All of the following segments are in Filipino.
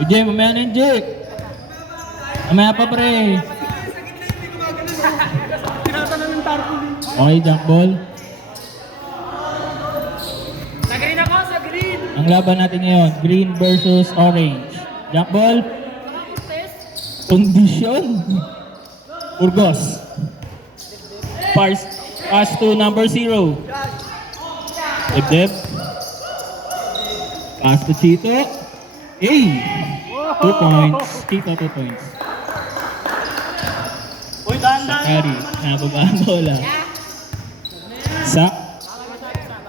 EJ, mamaya na EJ. Mamaya pa pre. Okay, jump ball. Sa green ako, sa green. Ang laban natin ngayon, green versus orange. Jump ball. Condition. Burgos. Pass to number 0. Deb. Pass to Chito. Hey! 2 points. Chito, 2 points. Uy, dahan-dahan. Sakari. Nababa ang bola. Sak.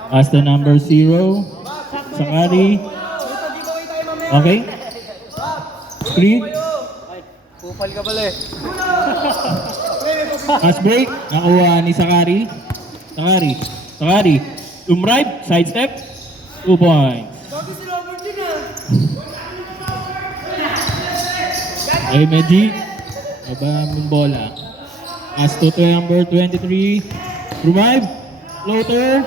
Pass to number 0. Sakari. Okay. Screen. Kupal ka pala eh. Pass break. Nakuha ni Sakari. Sakari. Umrive. Sidestep. 2 points. Ay, Meji. Aba mong bola. Pass to number 23. Revive. Floater.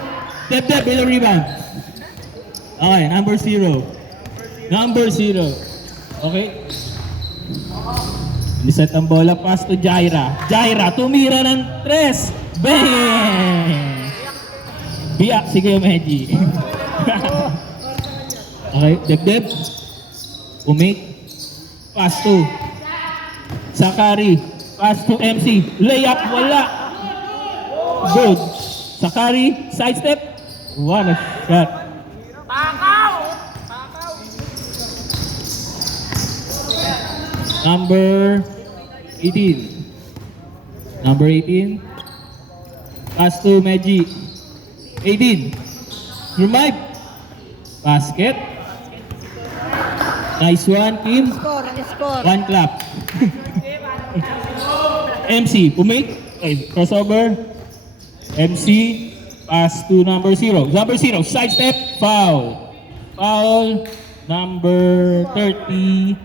Deb. Below rebound. Okay, number 0. Okay. Niset ang bola. Pass to Jaira. Tumira ng 3. Bang! Biyak si Kuya Meji. Okay, Deb. Umik. Pass to Sakari. Pass to MC. Layup, wala. Good. Sakari, sidestep. What a shot. Takaw! Number 18. Pass to Meji. 18. Revive. Basket. Nice one, team. Score. 1 clap. MC, pumake. Okay, crossover. MC, pass to number 0. Sidestep, foul. Number 31.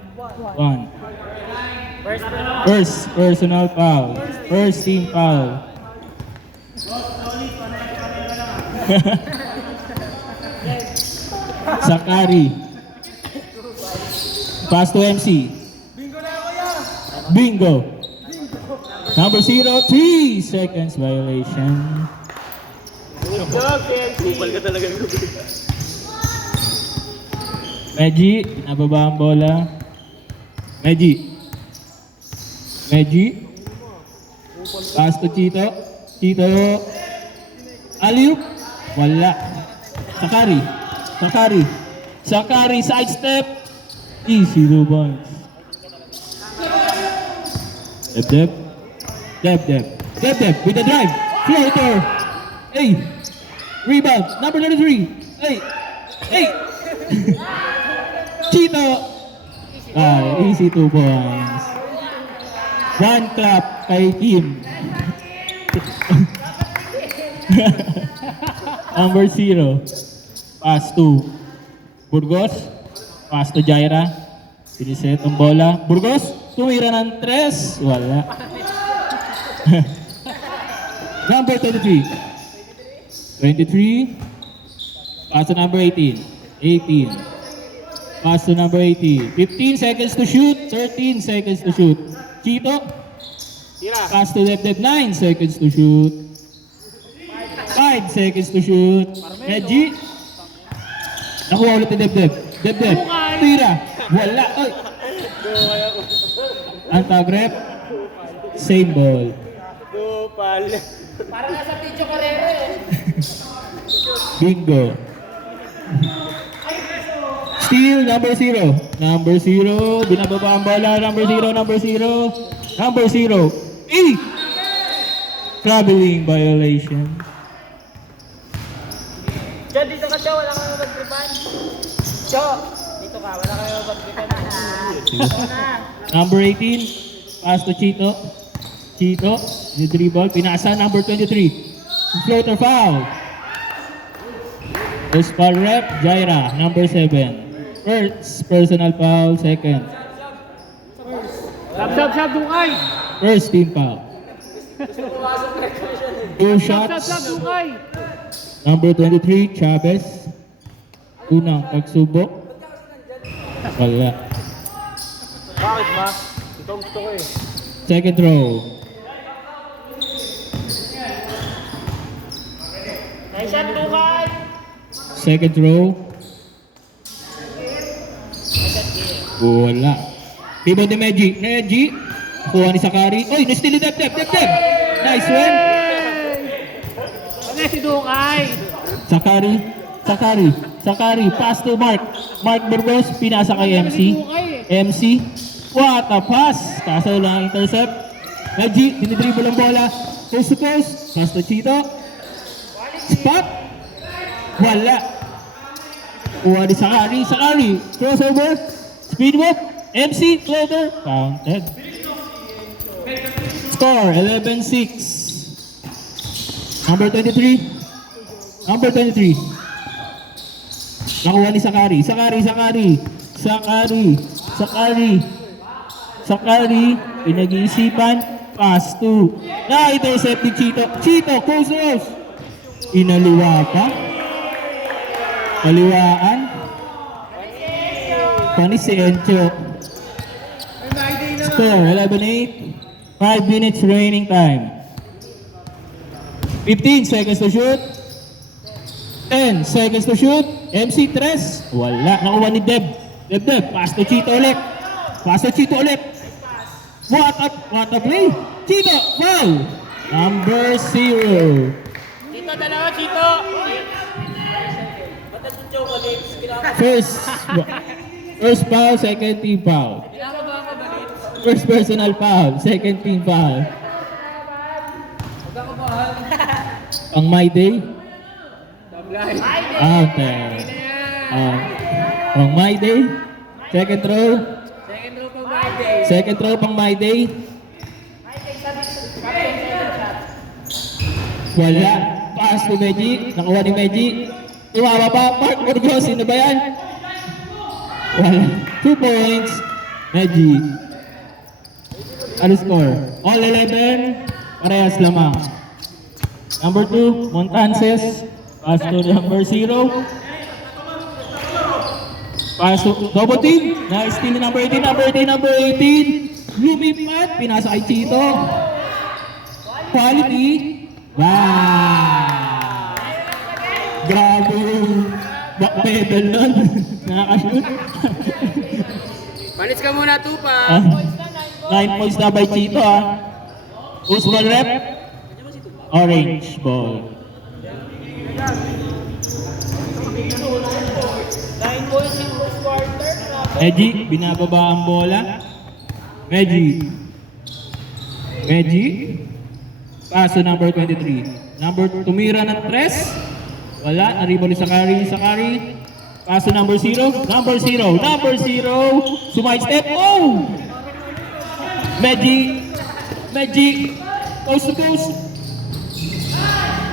First personal foul. First team foul. Sakari. Pass to MC. Bingo. Number 0, 3 seconds violation. Kupal ka talaga. Meji, pinababa ang bola. Meji. Pass to Chito. Aliup. Wala. Sakari, sidestep. Easy 2 points. Deb with the drive. Floater. Hey. Rebound. Number 33. Hey. Chito. Easy 2 points. 1 clap kay team. Number 0. Pass to Burgos. Pass to Jaira. Siniset ang bola. Burgos. Tumira ng 3. Wala. Number 23. Pass to number 18. Pass to number 18. 15 seconds to shoot. 13 seconds to shoot. Chito. Pass to Deb. 9 seconds to shoot. 5 seconds to shoot. Meji. Nakuha ulit ni Deb. Tira. Wala. Ay. Antagrep. Same ball. Kupal. Parang nasa Picho Carrera eh. Bingo. Steal, number 0. Binababa ang bola. Number 0. Traveling violation. Diyan, dito ka, Cho. Wala kang mag-tripan. Cho, dito ka. Wala kang mag-tripan. Number 18. Pass to Chito. Dribble. Pinasa. Number 23. Floater foul. First foul rep. Jaira. Number 7. First personal foul. Second. Sab, Dukay. First team foul. 2 shots. Dukay. Number 23, Chavez. Unang pagsubok. Wala. Bakit ba? Ito ang gusto ko eh. Second row. Nice shot, Tukay! Second row. Wala. Rebound ni Meji. Kuha ni Sakari. Oy, na-steal ni Deb. Nice one. Ano si Tukay? Sakari. Pass to Mark. Mark Burgos, pinasa kay MC. MC. What a pass. Kaso lang intercept. Meji, dinidribble ang bola. Coast to coast. Pass to Chito. Spot. Wala. Kuha ni Sakari. Crossover. Speed whip. MC. Floater. Counted. Score 11-6. Number 23. Nakuha ni Sakari. Pinag-iisipan. Pass to. Na-intercept ni Chito. Coast. Inaliwa pa. Kaliwaan. Panis si Encho. Score 11-8. 5 minutes remaining time. 15 seconds to shoot. 10 seconds to shoot. MC Tres. Wala. Nakuha ni Deb. Pass to Chito ulit. What a play. Chito. Foul. Number 0. Chito, dalawa, Chito! Ba't ang chocolate? First foul, second team foul. First personal foul, second team foul. Ang My Day. Okay. Ang My Day. Second row pang My Day. Wala. Pass to Meji. Nakuha ni Meji. Iwawa pa. Mark Burgos. Sino ba yan? Wala. 2 points. Meji. Ano score? All 11. Parehas lamang. Number 2, Montances. Pass to number 0. Pass to double team. Nice steal ni number 18. Number 18. Lumipat. Pinasa kay Chito. Quality. Wow! Grabe yung backpedal nun. Nakakashoot. Malis ka muna, Tupa! 9 points na by Chito Who's ball rep? Orange ball. 9 points in first quarter. Meji, binababa ang bola. Meji. Paso number 23. Tumira ng 3. Wala, naribol ni Sakari. Paso number 0. Number 0. Sumide step. Oh! Meji. Coast to coast.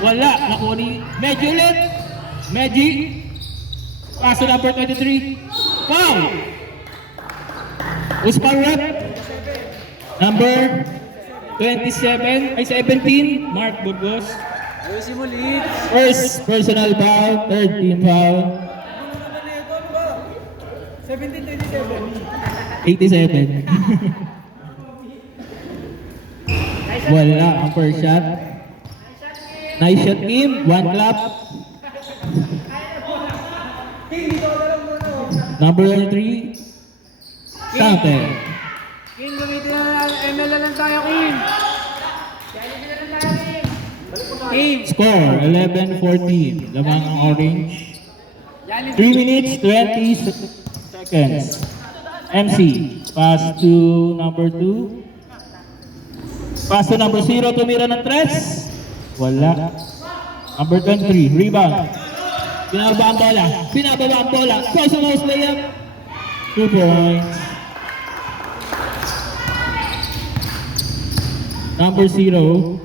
Wala, nakuha ni Meji ulit. Paso number 23. Foul! Who's foul rep? Number 17, Mark Burgos. Ayusin mo, lead! First personal foul, third team foul. 87. Wala ang first shot. Nice shot, Kim. 1 clap. Number 3. Counter. King, gamitin na ML na lang tayo, King! King! Score 11-14. Lamang ang orange. 3 minutes 20 seconds. MC. Pass to number 2. Pass to number 0. Tumira ng 3. Wala. Number 23. Rebound. Pinababa ang bola. Cross and nose layup. 2 points. Number 0.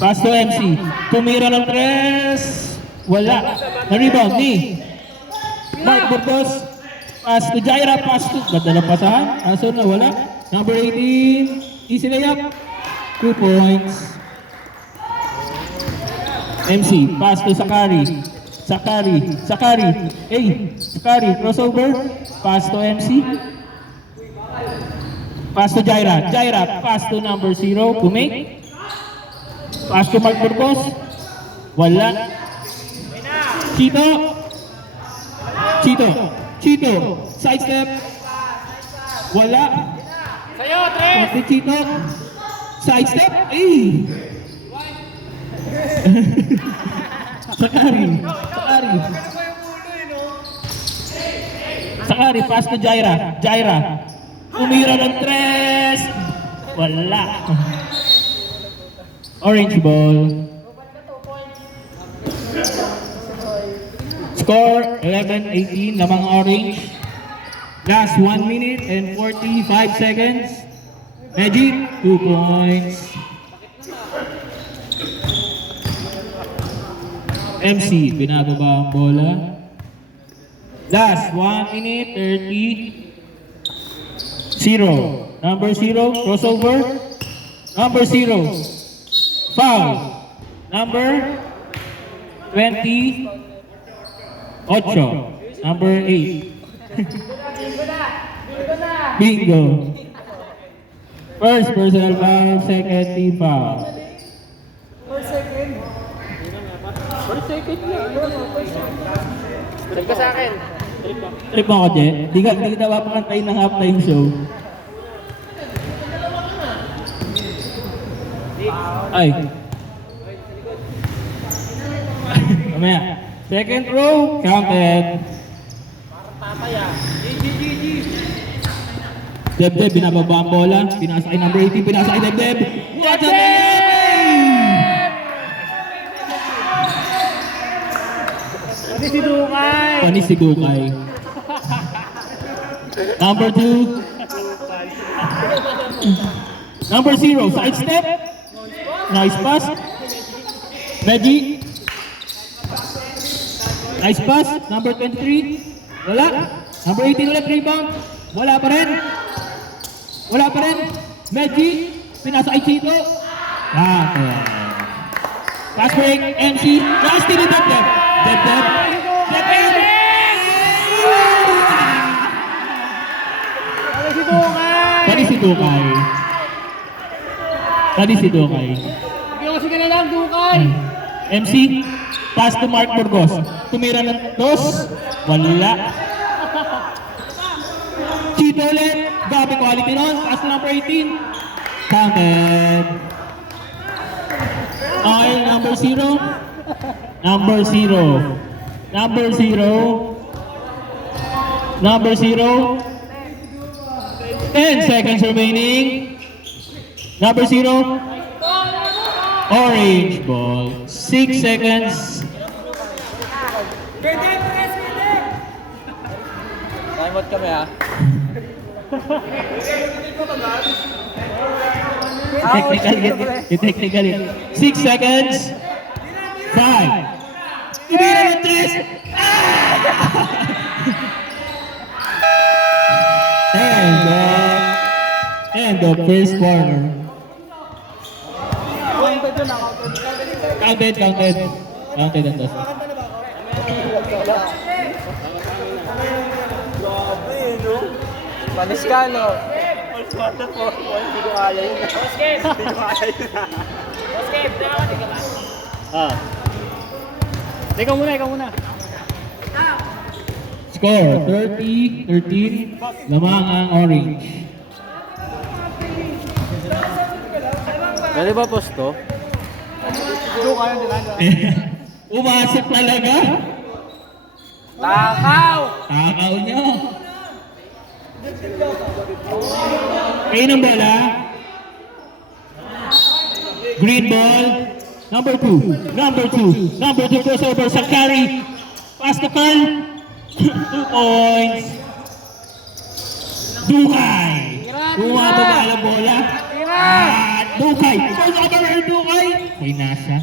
Pass to MC. Tumira ng 3. Wala. Na-rebound ni Mark Burgos. Pass to Jaira. Ganda ng pasahan. Aso na wala. Number 18. Easy layup. 2 points. MC. Pass to Sakari. Sakari. Hey, Sakari, crossover. Pass to MC. Pass to Jaira. Pass to number 0 to make. Pass to Mark Burgos. Wala. Chito. Side step. Wala. Sa'yo, Tres! Pati Chito. Side step. Ay! Sakari, pass to Jaira. Umira ng 3. Wala. Orange ball. Score 11-18 lamang orange. Last 1 minute and 45 seconds. Magic, 2 points. MC, binababa ang bola. Last 1 minute 30. 0. Number 0, crossover. Number 0, foul. Number 20. 8. Number 8. Bingo. First personal foul, second team foul. Trip ka sa akin. Trip mo ako, Je. Di ka mapakantay ng halftime show. Ay. Mamaya. Second row, counted. Debdeb, binababa ang bola. Pinasa kay number 18, pinasa kay Debdeb. What a layup! Panis si Dukay. Number 2. Number 0, side step. Nice pass. Reggie. Nice pass. Number 23. Wala. Number 18 ulit, rebound. Wala pa rin. Reggie. Pinasa kay Chito. Pass break. MC. Rusty ni Debdeb. Debdeb. Tadi si Dukay. Kasi ka na lang, Dukay! MC, pass to Mark Burgos. Tumira ng 2. Wala. Chito ulit. Gabi quality nun. Pass to number 18. Counted. Okay, number 0. Number 0. 10 seconds remaining. Number 0. Orange ball. 6 seconds. Time out kami ha. Technical. 6 seconds. 5. Ibira ng 3. And the first corner. Counted ang toss. Panis ka, no? Hindi ko kaya yun. Ikaw muna. Score 30-13. Lamang ang orange. Pwede ba posto? Umasok talaga. Takaw nyo. Kayo ng bola. Green ball. Number 2 crossover sa carry. Pass to Carl. 2 points. Dukay. Bumababa ang bola. Dukay. Dukay. May nasa.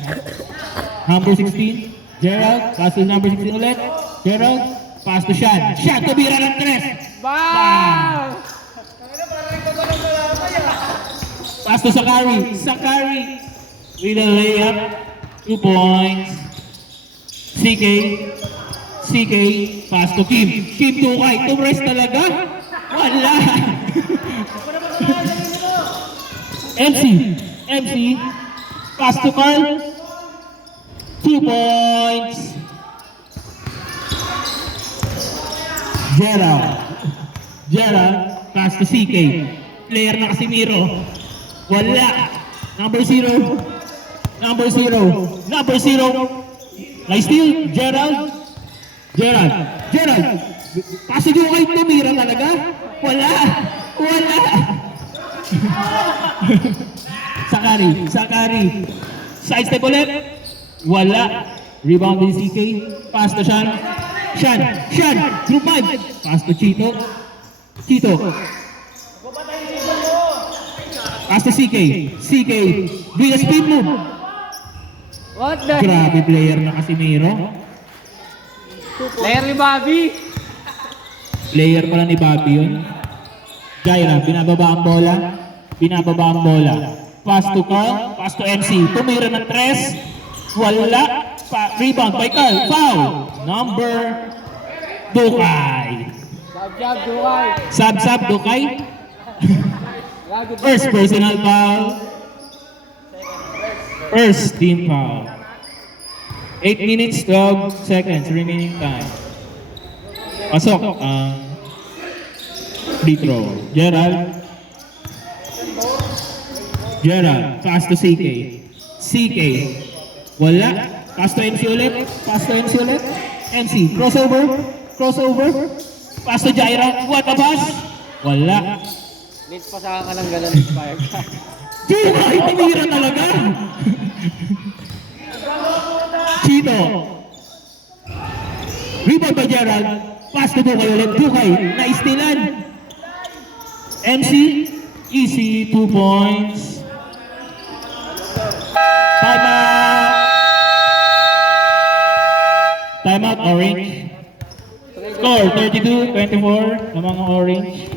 Number 16. Gerald. Pass to number 16 ulit. Gerald. Pass to Sean. Sean, tumira ng 3. Bang! Pass to Sakari. With a layup. 2 points. 6 CK, pass to Kim. Kim Dukay, tumres talaga? Wala. MC, pass to Carl. 2 points. Gerald, pass to CK. Player na Casimiro. Wala. Number 0. Nice steal, Gerald. Pass to Dukay, tumira talaga? Wala. Sakari. Side step ulit. Wala. Rebound din CK. Pass to Sean. Group 5. Pass to Chito. Pass to CK. Do the speed move. What the? Grabe player na Casimiro. Player ni Bobby. Player pala ni Bobby yun. Jaira, binababa ang bola. Pass to Carl, pass to MC. Tumira ng 3. Wala. Rebound by Carl. Foul. Number Dukay. Jab, Dukay. Sab Dukay. First personal foul. First team foul. 8 minutes, 12 seconds remaining time. Pasok ang free throw. Gerald, pass to CK. Wala. Pass to MC ulit. MC, crossover. Pass to Jaira. What a pass? Wala. Late pa sa ka ng galon inspired ka. Ay, tumira talaga. Chito. Rebound by Gerald. Pass to Dukay ulit. Dukay, naistilan. MC, easy, 2 points. Timeout, orange. Score, 32-24 ng mga orange.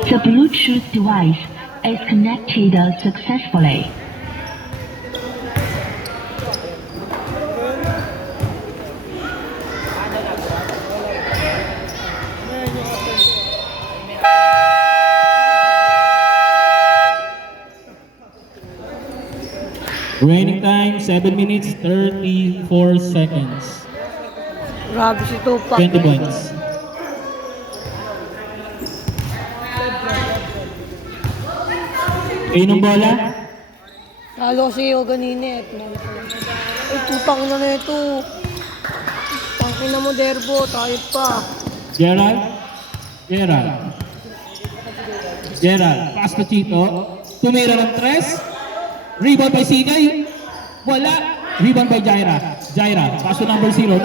The Bluetooth device is connected successfully. Remaining time, 7 minutes, 34 seconds. Grabe si Tupac. 20 points. Kayo ng bola? Talo si Yo ganina eh. Ay, putang na ito. Tangkin na mo, Derbo. Tayo pa. Gerald, pass to Chito. Tumira ng 3. Rebound by CK. Wala. Rebound by Jaira. Pass to number 0.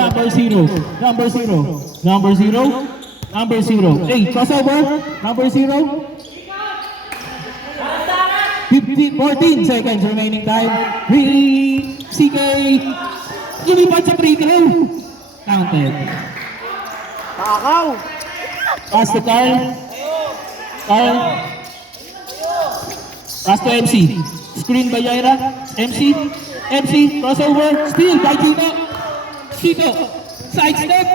Hey, crossover. Number 0. 14 seconds remaining time. CK. Lumipat sa free throw. Counted. Takaw. Pass to Carl. Pass to MC. Screen by Jaira. MC. Crossover. Steal by Chito. Side step.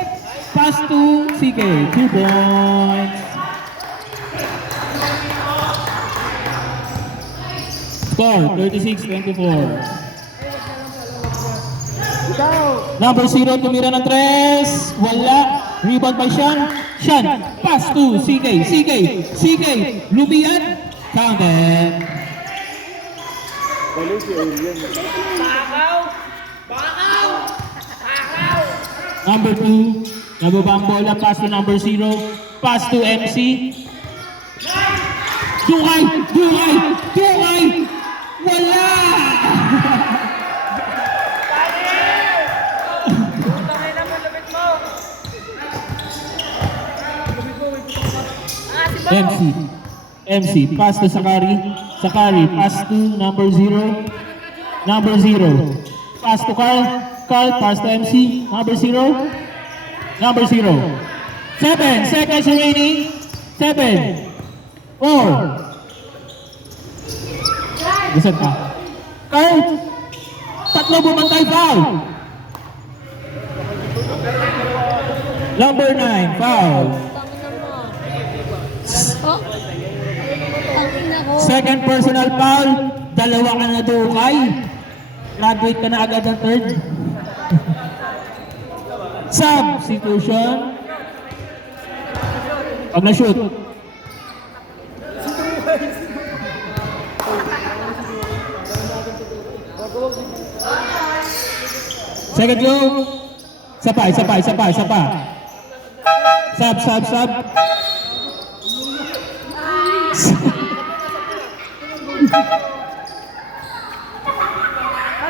Pass to CK. 2 points. Score, 36-24. Number 0, tumira ng 3. Wala. Rebound by Sean. Pass to CK. Lumian. Counted. Number 2, nababa ang bola. Pass to number 0. Pass to MC. Dukay! Wala! MC, pass to Sakari, pass to number 0, pass to Carl, pass to MC, number 0, 7 seconds remaining. 7, 4. Listen ka. Carl, tatlo bumantay foul. Number 9, foul. Oh. Tangin ako. Second personal foul, dalawa ka na dukay. Graduate ka na agad ng third. Substitution. Pag na-shoot. Second go. Isa pa. Sub.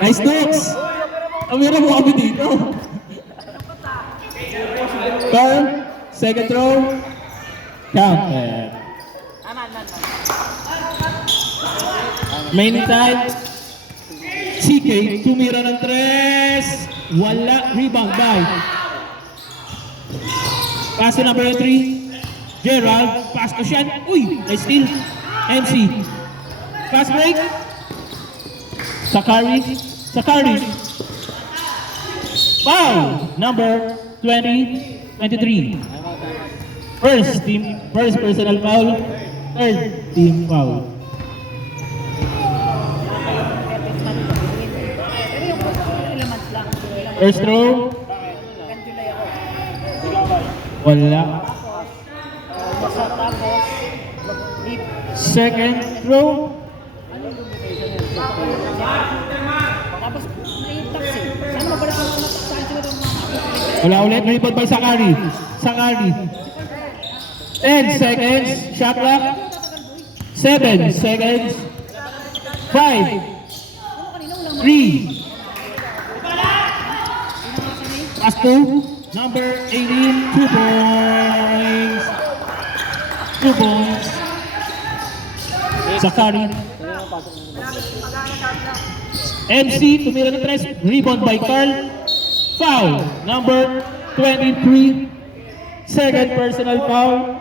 Nice looks. Amira mo kami dito. Carl, second throw. Counted. Main time. CK, tumira ng 3. Wala. Rebound by. Pass to number 3. Gerald. Pass to Sean. Uy, nice steal. MC. Pass break. Sakari. Foul. Number 23. First personal foul. Third team foul. First throw. Wala. Second throw. Wala ulit. Rebound by Sakari. 10 seconds. Shot clock. 7 seconds. 5. 3. Pass to number 18. 2 points. 2 points. Sakari. MC tumira ng 3. Rebound by Carl. Foul. Number 23. Second personal foul.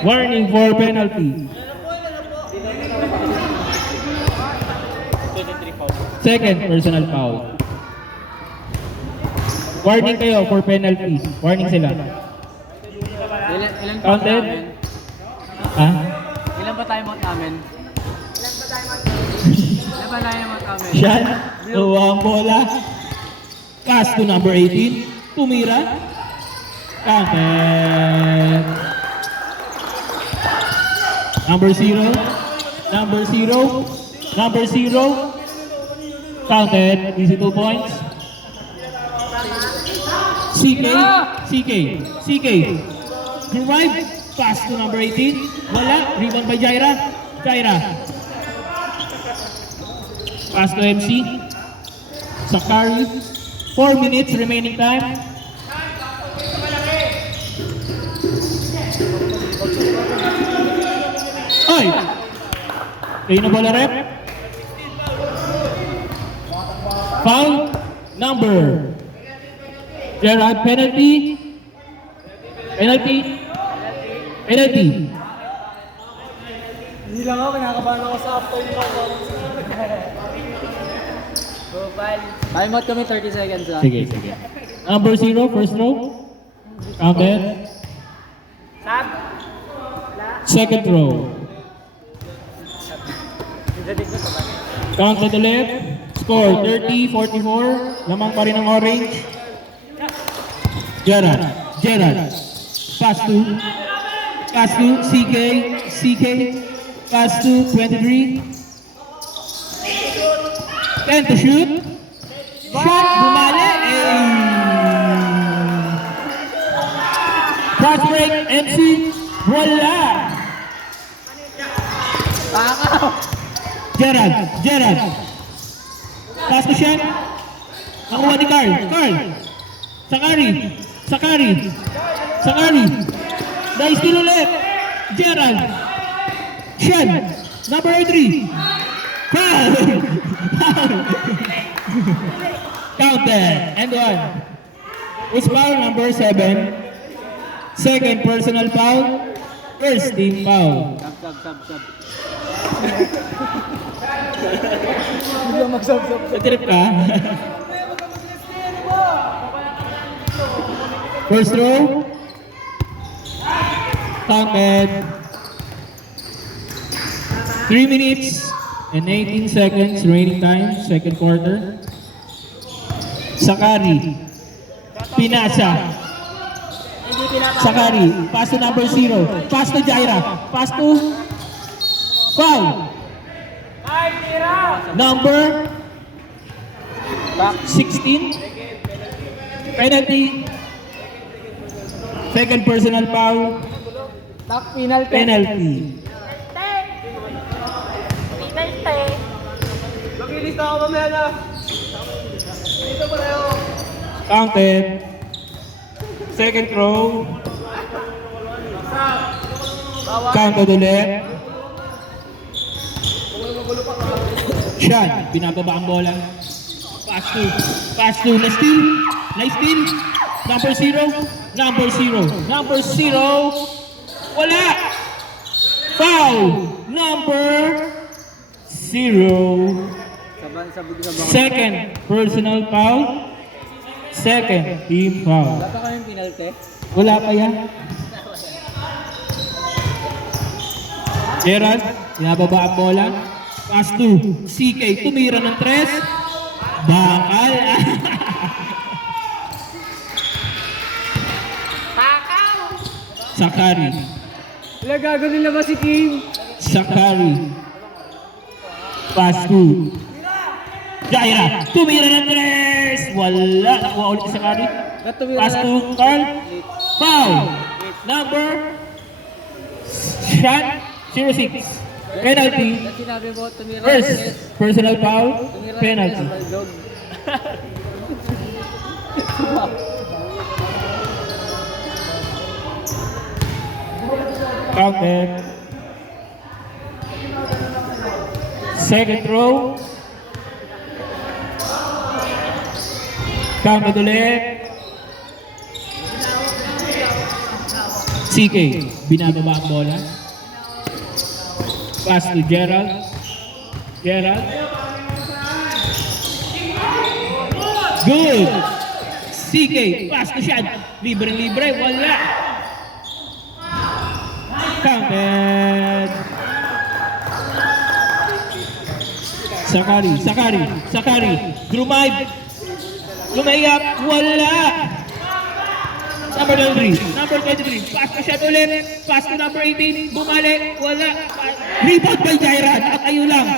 Warning for penalty. Second personal foul. Warning kayo for penalty. Warning sila. Ilan Counted? Ah? Ilan ba time out namin? Siya. Tuwa ang bola. Pass to number 18. Tumira. Counted. Number 0. Counted. Easy 2 points. CK. Drive. Pass to number 18. Wala. Rebound by Jaira. Pass to MC. Sakari. 4 minutes remaining time. Ay! Kayo na bola rep. Foul number. Gerard, penalty. Hindi lang ako, kinakabahan ako sa after nila. Time out kami 30 seconds lang. Sige. Number 0, first row. Counted. Second row. Counted ulit. Score 30-44. Lamang pa rin ang orange. Gerard. Pass to CK. Pass to 23. 10 to shoot. Shot, bumali. Pass break, MC. Wala. Gerard. Pass to Sean. Nakuha ni Carl. Sakari. Nice steal ulit. Gerald. Sean. Number 3. Foul. Counted. And 1. It's foul number 7. Second personal foul. First team foul. Sub. Hindi lang mag-sub. Trip ka? First row. Counted. 3 minutes and 18 seconds remaining time, second quarter. Sakari. Pinasa. Sakari. Pass to number 0. Pass to Jaira. Pass to foul. Number 16. Penalty. Second personal foul. Penalty. Makilis na ako mamaya na. Dito pa tayo. Counted. Second row. Counted ulit. Sean, binababa ang bola. Pass to, nice steal. Number 0. Wala. Foul. Number 0. Second personal foul. Second team foul. Wala pa kayong penalty? Wala pa yan. Gerald, binababa ang bola. Pass to CK, tumira ng 3. Bakal. Sakari. Wala gago nila ba si King? Sakari. Pass to Jaira, tumira ng 3. Wala. Nakuha ulit si Sakari. Pass to Carl. Foul. Number shot 06. Penalty. Sinabi mo, tumira First personal foul. Penalty. Counted. Second row. Counted ulit. CK, binababa ang bola. Pass to Gerald. Good. CK, pass to Shad. Libre, wala. Counted. Sakari. Lumayap, wala. Number 23. Pass to Shad ulit. Pass to number 18. Bumalik, wala. Rebound by Jaira. Nakatayo lang.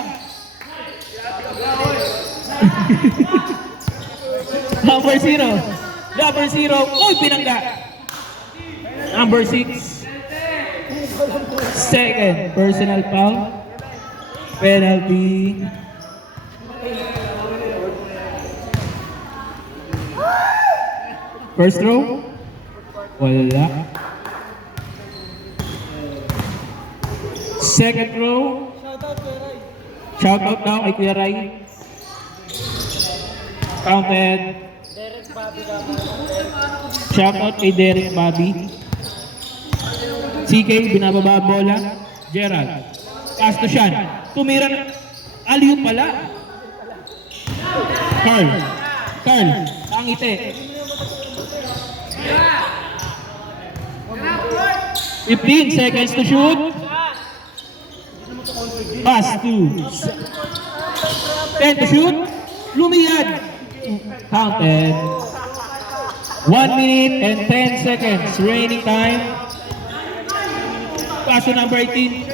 Number 0. Uy, pinangga. Number 6. Second personal foul. Penalty. First row. Wala. Second row. Shout out daw kay Kuya Ray. Counted. Shout out kay Derek Bobby. CK, binababa bola. Gerald. Pass to Sean. Tumira. Aliyo pala. Carl. Ang ite. 15 seconds to shoot. Pass to 10 to shoot. Lumiyad. Counted. 1 minute and 10 seconds. Remaining time. Pass to number 18.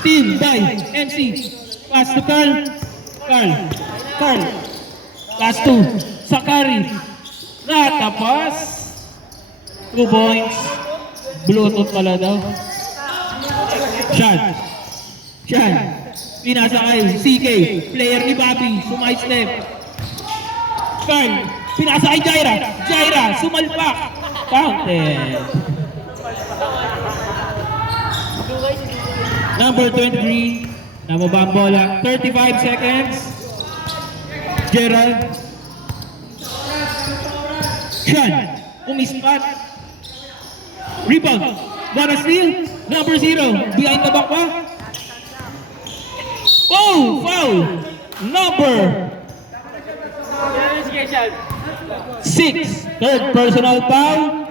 Steve by MC. Pass to Carl. Pass to Sakari. Natapas. 2 points. Bluetooth pala daw. Sean. Pinasa kay CK. Player ni Bobby. Sumay step. Carl. Pinasa kay Jaira. Sumalpak. Counted. Number 23. Nababa ang bola. 35 seconds. Gerald. Sean. Umispat. Rebound. Got a steal. Number 0. Behind the back pa. Oh, foul. Number 6. Third personal foul.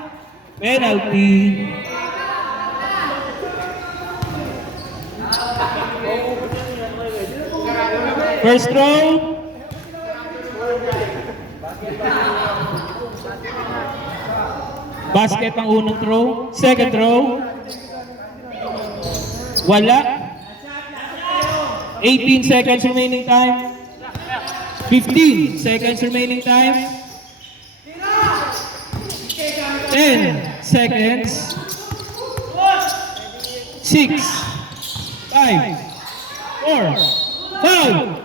Penalty. First throw. Basket ang unang throw. Second throw. Wala. 18 seconds remaining time. 15 seconds remaining time. 10 seconds. 6 5 4 foul.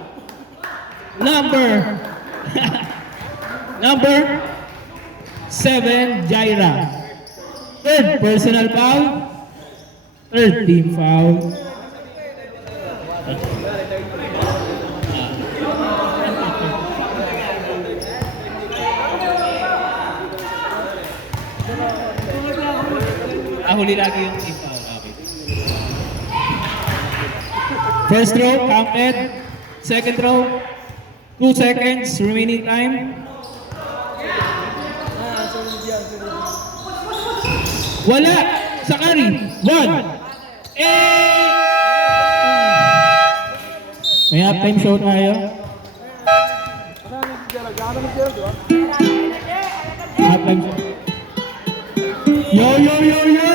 Number 7, Jaira. Third personal foul. Third team foul. Huli lagi yung team foul. Okay. First throw, counted. Second throw, 2 seconds remaining time. Wala! Sakari! 1! May halftime show tayo. Halftime show. Yo, yo, yo, yo!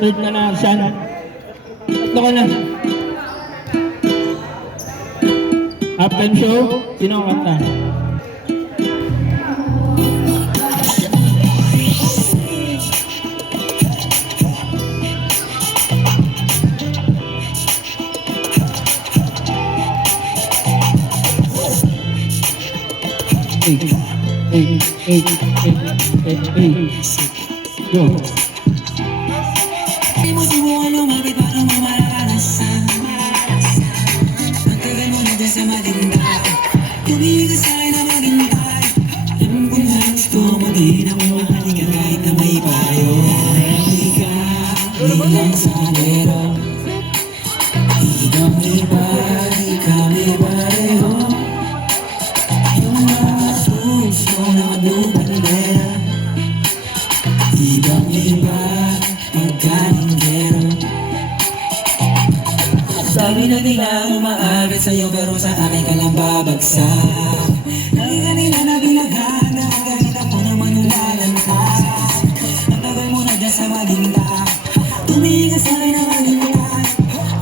Third na na, Sean. Ito ka na. Halftime show, sino ang kanta? Go. Di mo subukan lumapit para mo mararanasan. Magtagal mo na dyan sa madinda. Tumigil ka sa'kin na maghintay. Alam ko na gusto mo din ako mahalin ka kahit na may payo. Hindi ka bilang salero. Ibang iba, di kami pareho. Yung mga suso na kadubandera. Ibang iba, pagkalinggero. Sabi na nila umaabit sa'yo pero sa akin ka lang babagsak. Lagi ka nila nabilaghan na kahit ako naman ulalantas. Ang tagal mo na dyan sa maginta. Tumingin ka sa'kin na malintas.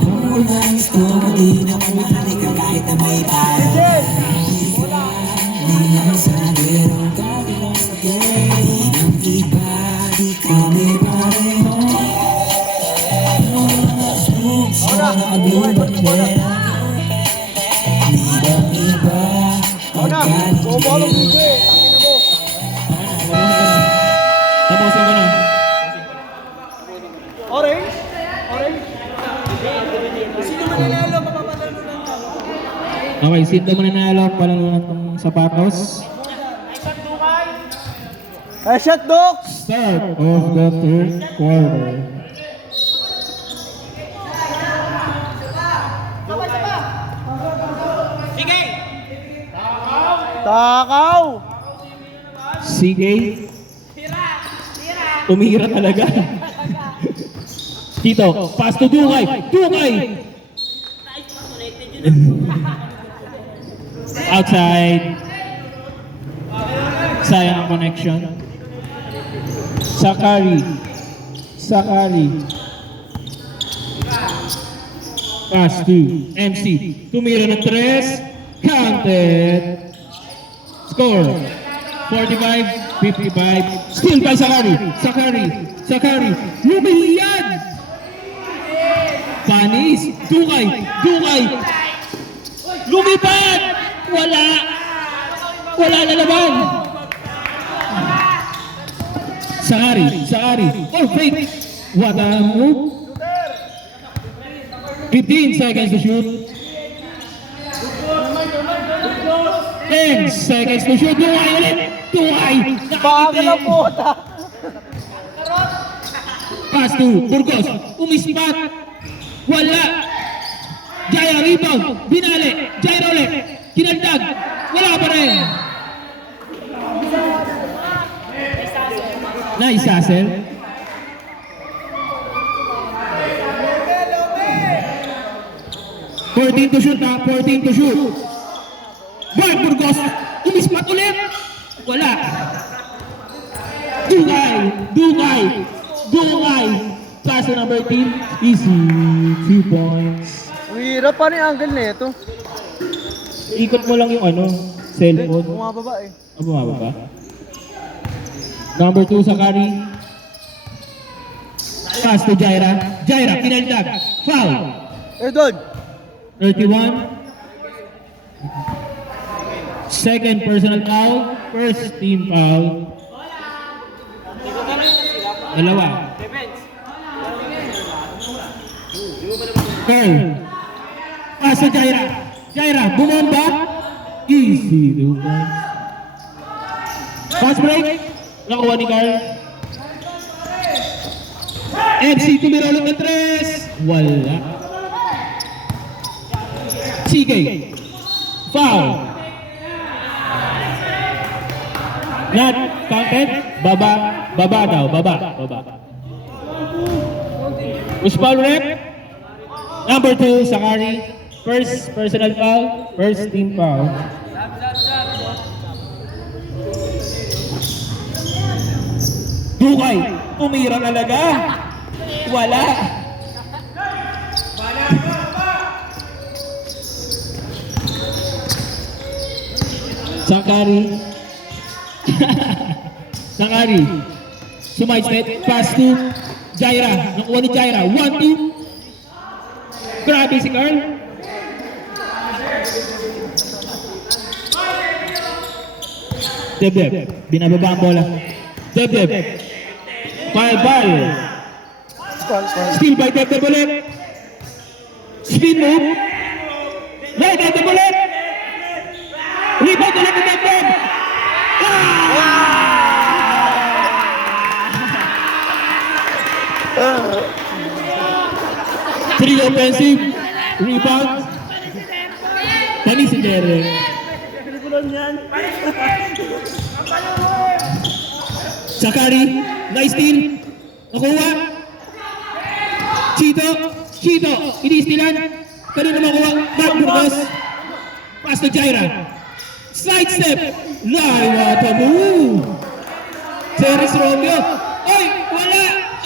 Kung na gusto mo din ako mahalin ka kahit na may paro. Hindi ka bilang salero. Kabilang sa gay ng iba, di kami pareho. Tapusin ko na. Orange? Orange? Sino mananalo? Mapapalalo ng tao. Okay, sino mananalo? Palalo ng sapatos. Ay, shot, Doc! Start of the third quarter. Takaw! Sige. Tumira talaga. Tito, pass to Dungay. Dungay! Outside. Sayang ang connection. Sakari. Sakari. Pass to MC. Tumira ng 3. Counted. Score. 45-55. Still by Sakari. Sakari. Lumiyad. Panis. Dukay. Lumipad. Wala na naman. Sakari. Oh, fake. What a move. 15 seconds to shoot. 10 seconds to shoot. Dukay ulit. Baga na puta. Pass to Burgos. Umispat. Wala. Jaya rebound. Binali. Jaya ulit. Kinaldag. Wala pa rin. Nice hustle. Fourteen to shoot. Bart Burgos. Umispat ulit. Wala. Dukay. Pass to number 13. Easy. 2 points. Hirap pa rin angle na ito. Ikot mo lang yung cellphone. Bumababa eh. Bumababa. Number 2 Sakari. Pass to Jaira. Kinaldag. Foul. Doon. 31. Second personal foul. First team foul. Dalawa. Curl. Pass to Jaira. Bumomba. Easy. 2 points. Fast break. Nakuha ni Carl. MC tumira ulit ng 3. Wala. CK. Foul. Not counted. Baba daw. Push foul rep. Number 2, Sakari. First personal foul. First team foul. Dukay. Tumira talaga. Wala. Sakari. Sumide step. Pass to Jaira. Nakuha ni Jaira. 1-2. Grabe si Carl. Deb. Binababa ang bola. Deb. Ball. Steal by Deb ulit. Spin move. Right at the bullet. Rebound ulit ni Deb. Three offensive. Rebound. Tani si Derek. Sakari. Nice steal. Nakuha. Chito. Ini-stealan. Kanina makuha. Back Burgos. Pass to Jaira. Side step. What a move. Ceres Romeo. Oy! Wala!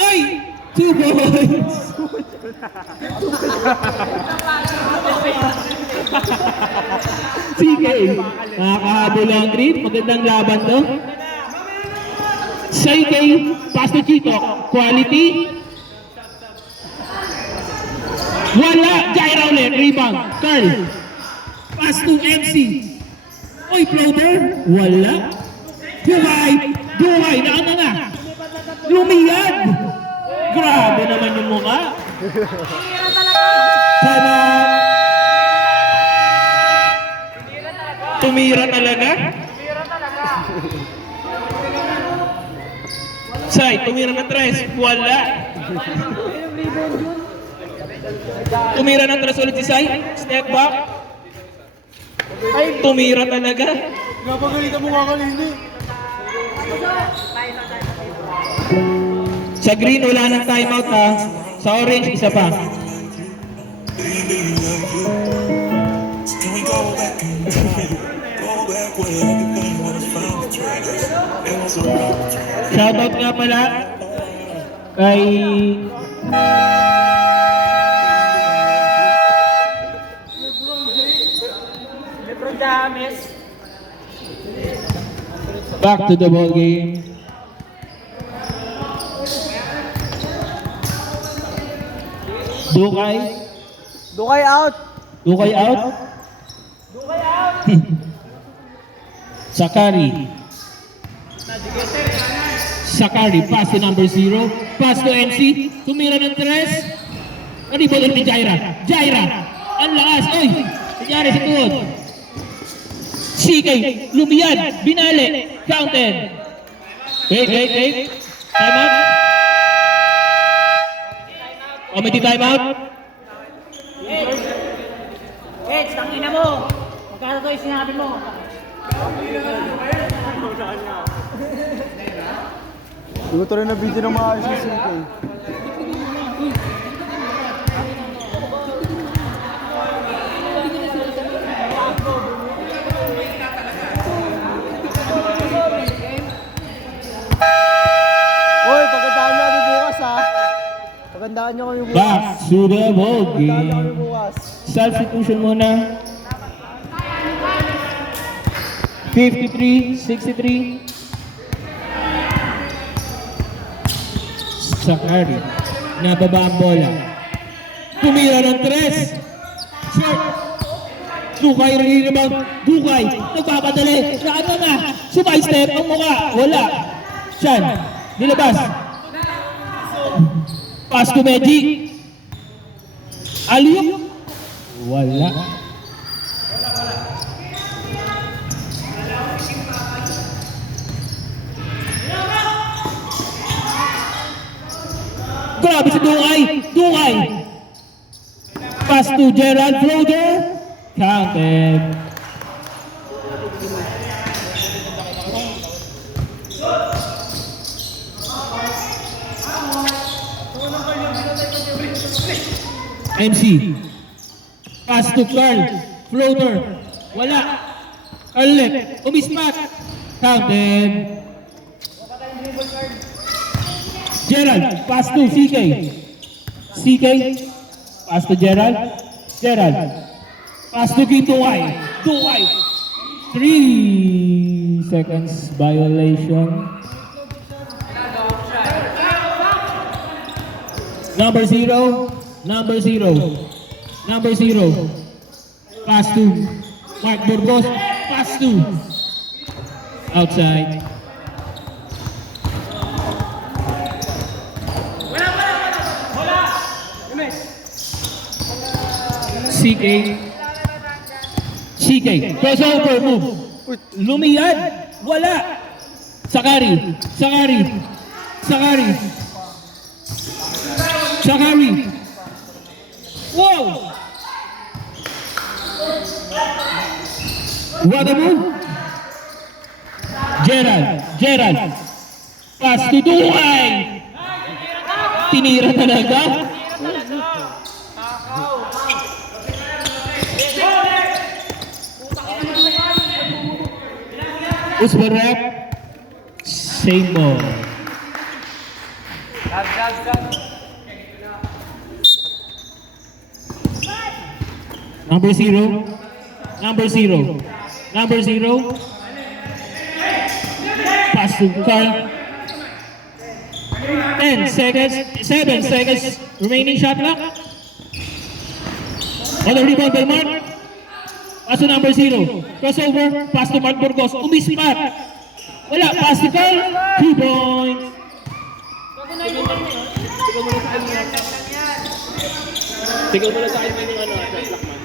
Oy! 2 points. CK. Nakakahabol ang green. Magandang laban to. CK. Pass to Chito. Quality. Wala! Jaira ulit. Rebound. Carl. Pass to MC. Oy, floater. Wala. Duhay. Naana na. Lumiyad. Grabe naman yung mukha. Sana. Tumira talaga. Sai, tumira ng 3. Wala. Tumira ng 3 ulit si Sai. Step back. Tumira talaga. Napagalitan mo nga kanina. Sa green, wala nang timeout ha. Sa orange, isa pa. Shoutout nga pala kay Back to the ball game. Dukay. Dukay out. Dukay out. Sakari. Sakari, pass to number 0. Pass to MC. Tumira ng 3. Ano yung ni Jaira? Jaira! Ang lakas! Oy! Nangyari sa tuhod. CK, lumiyad, binali, counted. Wait. Time out. Committee time out. Edge, tangina mo! Magkano to yung sinabi mo? Hindi ko rin na video ng mga RCCK. Uy, pagandaan nyo kami bukas ha. Pagandaan nyo kami bukas. Back to the ball Pagandaan nyo kami game. bukas. Substitution muna. 53-63. Sakari. Nababa ang bola. Tumira ng 3. Short. Dukay rebound. Dukay. Nagpapadali. Nakata na. Sumay step ang mukha. Wala. Chan. Nilabas. Pass to Magic. Aliyup. Wala. Grabe si Dukay. Dukay. Pass to Gerald Floater. Counted. MC. Pass to Carl. Floater. Wala. Carlet. Umispat. Counted. Gerald. Pass to CK. CK. Pass to Gerald. Gerald. Pass to Kim Duway. Duway. 3 seconds violation. Number 0. Number 0. Number 0. Pass to Mark Burgos. Pass to outside. CK. CK. Crossover move. Lumiyad. Wala. Sakari. Sakari. Sakari. Sakari. Wow! What a move. Gerald. Gerald. Pass to Duhay. Tinira talaga. Usbarap. Same ball. Number 0. Number 0. Number 0. Pass to Carl. 10 seconds. 7 seconds. Remaining shot clock. On the rebound by Mark. Pass to number 0. Crossover. Pass to Mark Burgos. Umispat. Wala. Pass to Carl. 2 points. Tigil mo lang sa akin yung ano, Blackman.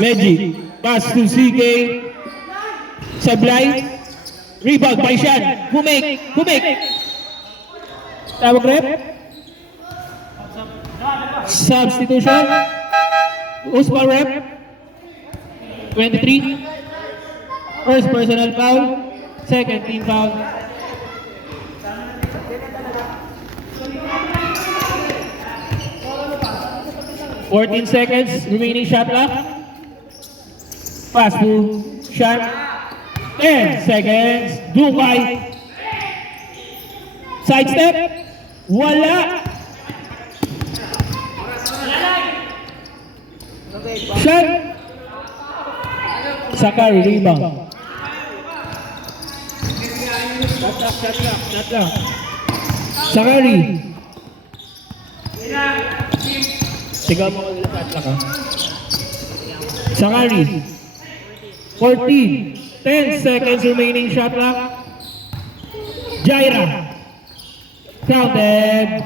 Magic. Pass to CK. Sablay. Rebound by Sean. Humake. Humake. Tawag rep. Substitution. Uspa rep. 23. First personal foul. Second team foul. $14 seconds remaining shot clock. Pass to Sean. 10 seconds. Dukay. Side step. Wala. Shot! Sakari, rebound. Shot lang. Sakari. Sigaw mo kung ilang shot lang ha. Sakari. 14. 10 seconds remaining shot clock. Jaira. Counted.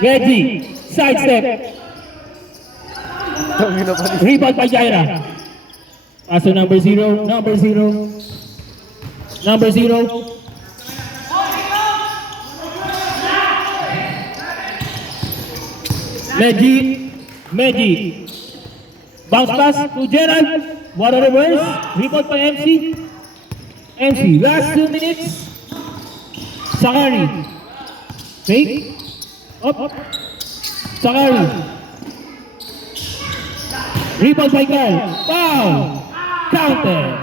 Reggie. Sidestep. Rebound by Jaira. Paso number 0. Number 0. Number 0. Meji. Bounce pass to Gerald. Water reverse. Rebound by MC. Last 2 minutes. Sakari. Fake. Up. Sakari. Rebound by Carl. Foul. Counter.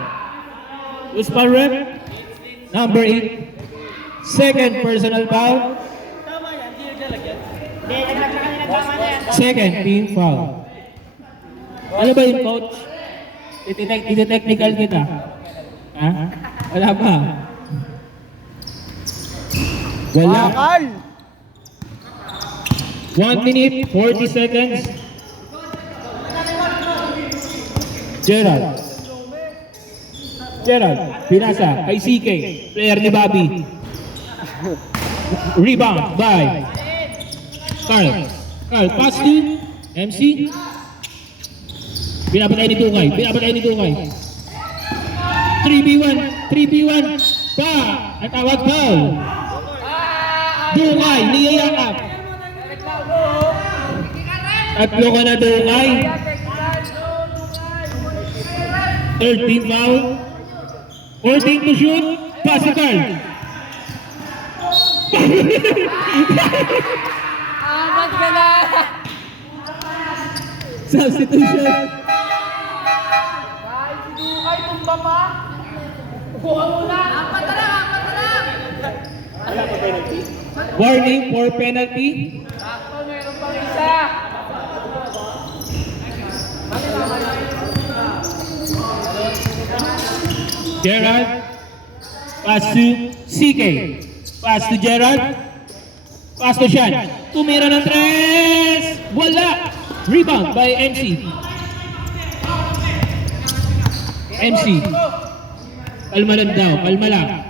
Usman rep. Number 8. Second personal foul. Second team foul. Ano ba yun, coach? Iti-technical kita. Ha? Wala ba? Wala. Carl! 1 minute, 40 seconds. Gerald, pinasa kay CK, player ni Bobby. Rebound by Carl, pass to MC. Pinapatay ni Dungay. 3v1 pa. Natawag foul. Dungay, niyayakap. Tatlo ka na Dungay. Third team foul. 14 to shoot. Pass to Carl. Substitution. Warning for penalty. Gerald. Pass to CK. Pass to Gerald. Pass to Sean. Tumira ng 3. Wala. Rebound by MC. Kalma lang daw. Kalma lang.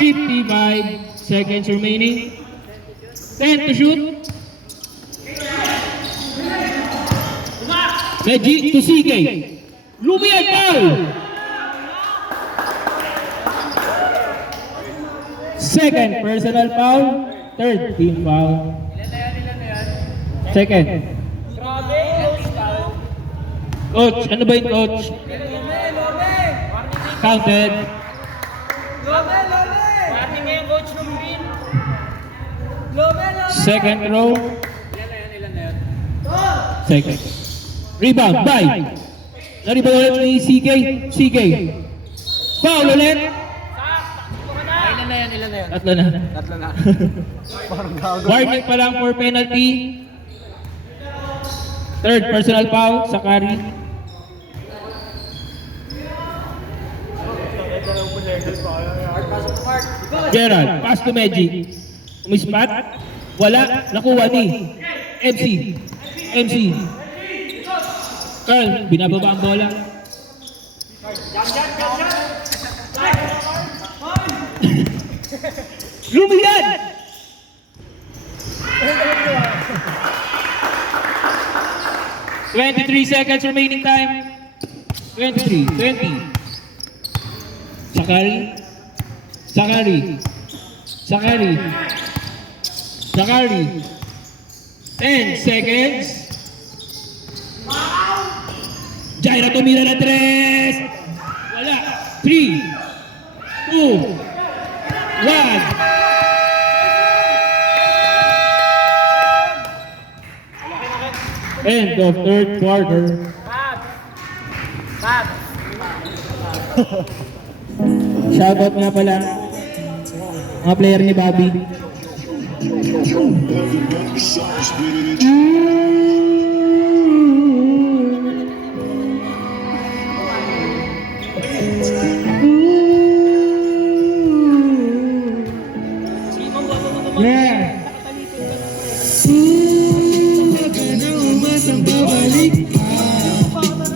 55 seconds remaining. 10 to shoot. Meji to CK. Lumiyan foul. Second personal foul. Third team foul. Second. Coach, ano ba yung coach? Counted. Second row. Second. Rebound by. Na-rebound ulit ni CK. Foul ulit. Tatlo na. Warning pa lang for penalty. Third personal foul, Sakari. Gerald, pass to Meji. Umispat. Wala. Nakuha ni MC. Carl, binababa ang bola. Lumiyan! $23 seconds remaining time. 23, 20. Sakari. 10 seconds. Jaira tumira na 3. Wala. 3, 2, 1. End of third quarter. Shoutout nga pala Mga player ni Bobby. Yeah.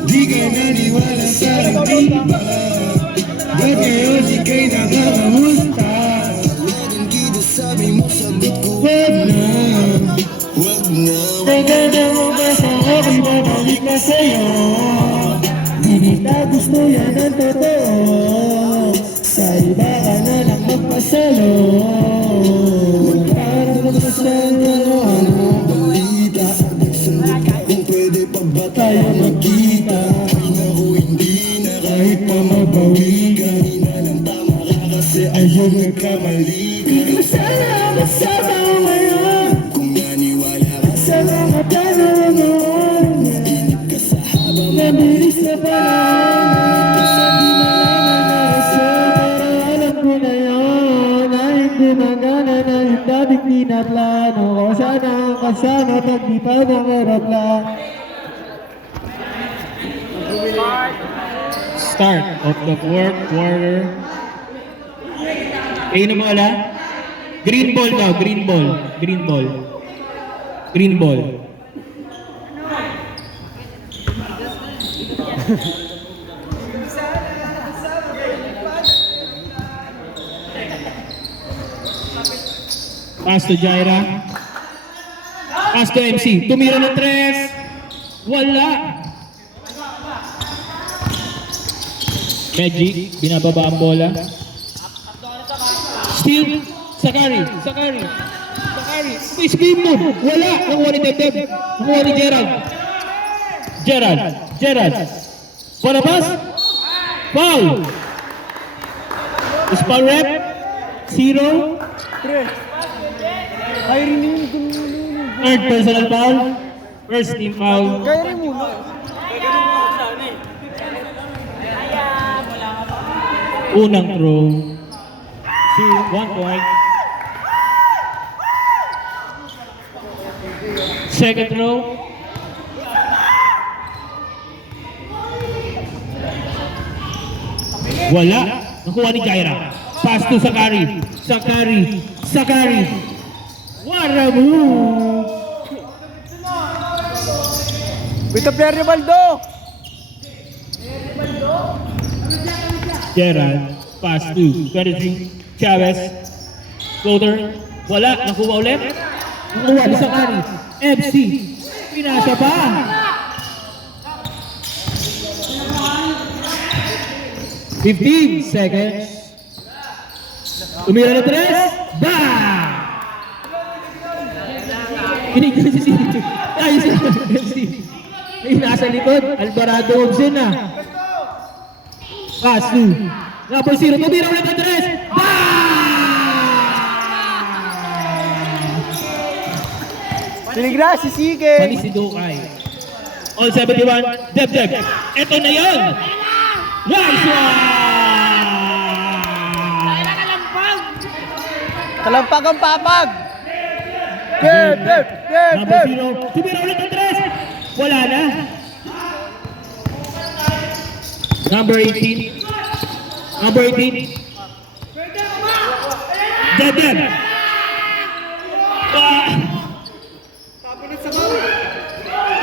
Di ka naniwala sa ating iba. Ba't ngayon ika'y nakakamusta? Laging kita sabi mo, sagot ko wag na, wag na. Teka na mo ba sa akin, babalik na sa'yo? Di kita gusto yan ang totoo. Sa iba ka na lang magpasalo. Parang magpasal na ano ang balita. Sundot ka kung pwede pa ba tayo magkita? Ako hindi na kahit pa mabawi ka. Di na lang tama ka kasi ayaw nagkamali ka. Salamat sa tao ngayon. Kung naniwala ka sa mga plano noon. Naginip ka sa habang mabilis na panahon. Sa di malaman na rason. Pero alam ko na yun. Na hindi magana na yung dating pinaplano ko. Sana ang kasama pag di pa nangaraplan. Start of the fourth quarter. Kayo na wala? Green ball daw, green ball. Green ball. Green ball. Pass to Jaira. Pass to MC. Tumira ng tres. Wala. Magic, binababa ang bola. Steal, Sakari. Screen move, wala. Nakuha ni Debdeb. Nakuha ni Gerald. Bola pass. Foul. Foul rep. 0. Third personal foul. First team foul. Kaya rin muna. Unang throw. 1 point. Second throw. Wala. Nakuha ni Jaira. Pass to Sakari. What a move! With the player ni Baldo. Gerald, pass to 23, Chavez, floater, wala, nakuha ulit. Nakuha ni Sakari, MC, pinasa pa. "15 seconds. Tumira na tres, bang! Pinigil si City. Ay, si MC. Ay, nasa likod, Alvarado Obsen na. Pass to number 0. Tumira ulit ang tres. Sinigra si Sige. Mali si Dukay. All 71. Deb. Ito na yun. Nice one! Talampag ang papag. Deb. Number 0. Tumira ulit ang tres. Wala na. Number 18. Deb.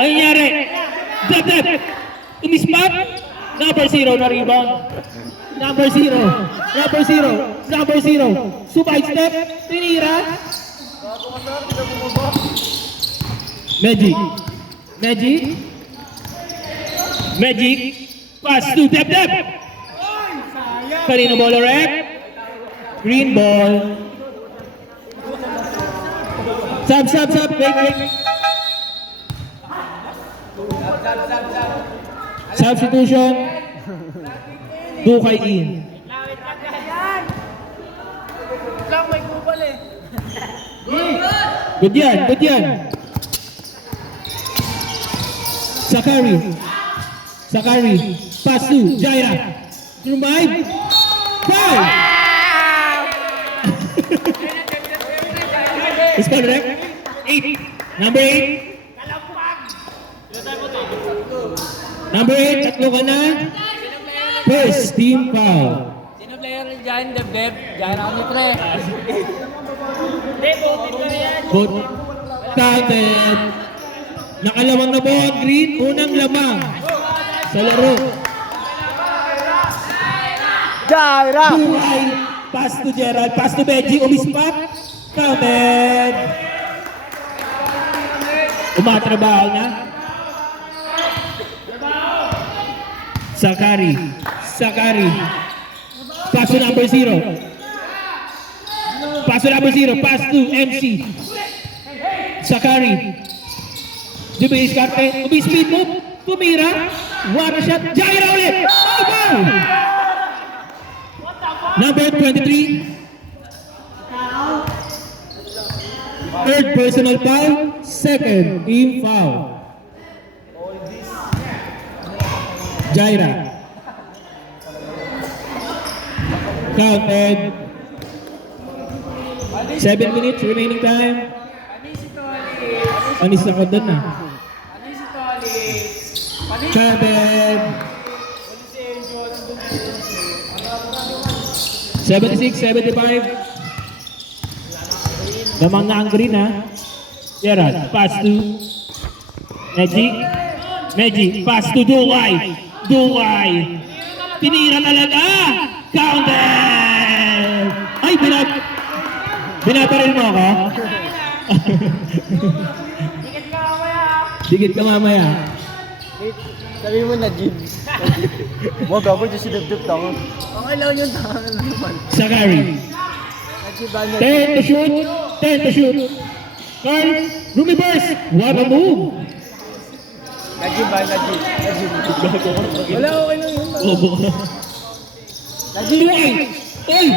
Ano nangyari? Deb. Umispat. Number 0 na rebound. Number 0. Subite step. Tinira. Magic. Pass to Deb. Kanino bola rep? Green ball. Sub. Wait. Substitution. Dukay in. Good yan. Sakari. Pass to Jaira. Revive. Foul. call rep. 8. Number 8. Number 8, tatlo ka na. First team foul. Sino player dyan? Deb? Dyan ako ni Tre. Vote counted. Nakalawang na po ang green. Unang lamang sa laro. Jaira! Buhay. Pass to Gerald. Pass to Benji. Umispat. Counted. Umatrabaho na. Sakari. Pass to number 0. Pass to MC. Sakari. Dibis karte. Speed move. Tumira. One shot. Jaira ulit. Oh, wow! Number 23. Third personal foul. Second team foul. Jaira. Counted. 7 minutes remaining time. Anis ako dun ah. Counted. 76-75. Damang na ang green ha. Gerald, pass to Meji, pass to Duway. Tinira talaga. Counted! Ay, binabaril mo ako? Dikit ka mamaya. Sabi mo na, Jim. Wag ako dyan si Dubdub tanga. Okay lang yun, tanga na naman. Sakari. 10 to shoot. Carl, reverse. What a move. Najib. Wala, okay lang yun. Bobo. Duway. Oy!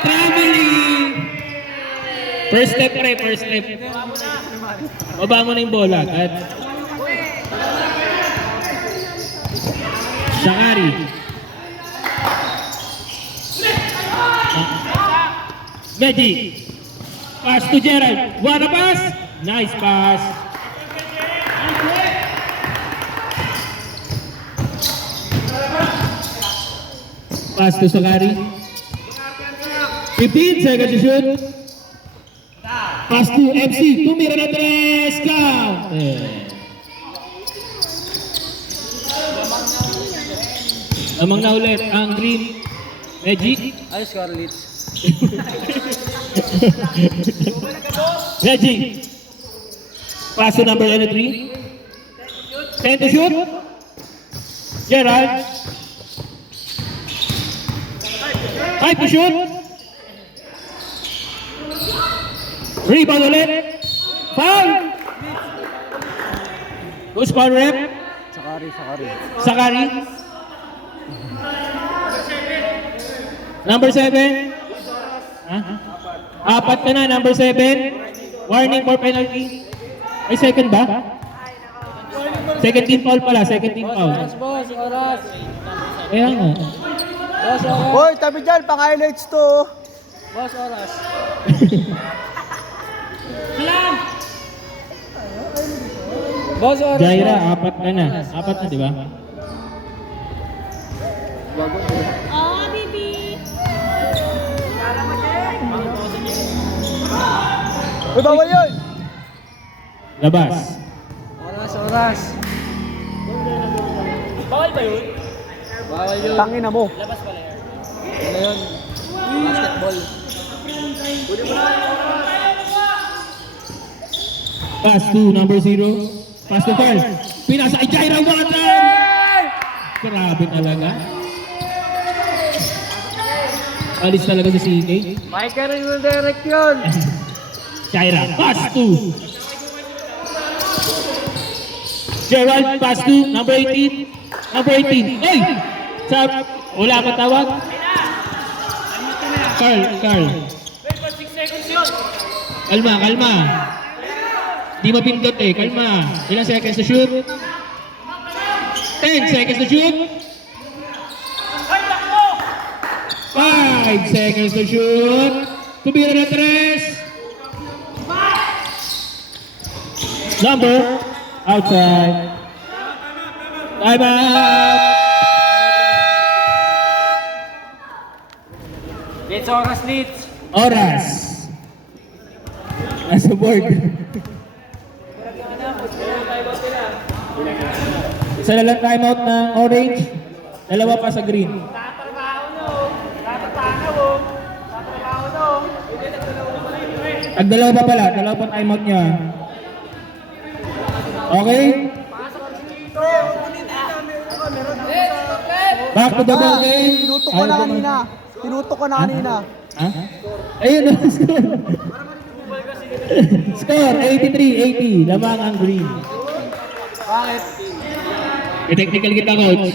Traveling. First step. Baba mo na yung bola. At Sakari. Meji. Pass to Gerald. What a pass. Nice pass. Pass to Sakari. 15 seconds to shoot. Pass to MC. Tumira na 3. Count. Lamang na ulit ang green. Meji. Ay, Scarlett. Meji. Pass to number 3. 10 to shoot. Gerald. 5 to shoot. Rebound ulit. Foul. Who's foul rep? Sakari. Number 7. Apat ka na, number 7. Warning for penalty. Ay, second ba? Second team foul pala, second team foul. Boss, oras. Kaya nga. Boss, oras. Hoy, tabi dyan, pang-highlights to. Boss, oras. Salam! Boss, oras. Jaira, apat ka na. Apat na, di ba? Ah, baby. Uy, bawal yun. Labas. Oras. Bawal ba yun? Bawal yun. Tangina mo. Labas pala yan. Ano yun? Basketball. Pass to number 0. Pass to Carl. Pinasa kay Jaira, watan! Grabe talaga. Alis talaga si CK. Mike ka rin yung direct yun. Jaira, pass to Gerald, pass to number 18. Oy! Wala pa tawag? Carl. Kalma. Di mapindot eh, kalma. Ilang seconds to shoot? 10 seconds to shoot. 5 seconds to shoot. Tumira na 3. Number, outside. Time out. Let's oras, Litz. Oras. Nasa board. Isa na lang timeout ng orange. Dalawa pa sa green. Dalawa pa pala. Dalawa pa timeout niya. Okay? Back to the ball game. Tinutok ko na kanina. Tinutok ko na kanina. Ha? Ayun na, score. Score, 83-80. Lamang ang green. Bakit? Technical kita, coach.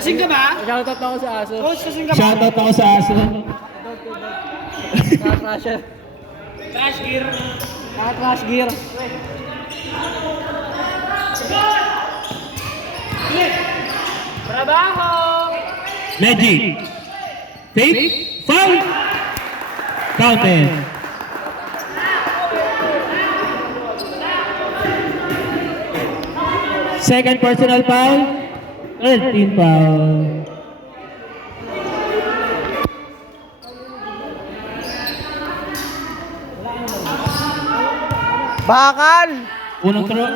Kasing ka ba? Shoutout ako sa aso. Coach, kasing ka ba? Shoutout ako sa aso. Naka-crasher. Trash gear. Naka-crash gear. Trabaho! Magic. Fake. Foul. Counted. Second personal foul. 13 foul. Bakal! Unang throw.